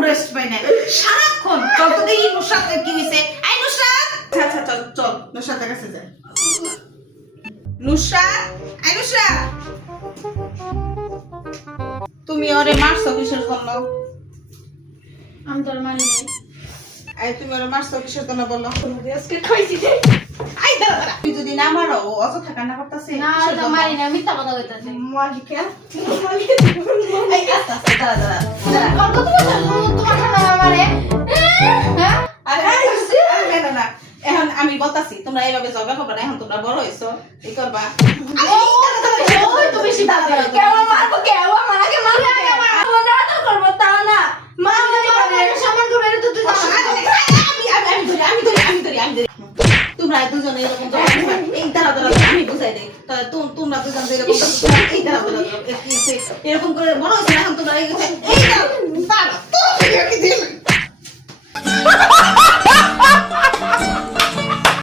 rest পাই না সারাক্ষণ চল তো দেখি নুসরাত কি হইছে আই নুসরাত আচ্ছা চল চল নুসরাতের কাছে যাই নুসরাত আই নুসরাত তুমি ওরে মারছো কিসের জন্য আমি তোর মানি নাই আই তুমি ওরে মারছো কিসের জন্য বলো আজকে খাইছি রে আই দাঁড়া দাঁড়া তুই যদি না মারো ও অযথা কান্না করতেছে না তো মারি না মিথ্যা কথা কইতাছে মালিকা এই আস্তে আস্তে দাঁড়া দাঁড়া কত তোমার সামনে আমারে হ্যাঁ আরে না না এখন আমি বলতাছি তোমরা এইভাবে ঝগড়া করবে না এখন তোমরা বড় হইছো এই করবা ওই তো বেশি দাদা কেউ মারবো কেউ আমাকে মারবে আমরা না তো করব তা না মা আমাদের সম্মান করবে এটা তো তুই আমি তোমরা দুজনে এরকম এই দাঁড়া দাঁড়া আমি বুঝাই দেই তোমরা দুজন এরকম এই দাঁড়া দাঁড়া এরকম করে বড় হইছে এখন তোমরা এই দাঁড়া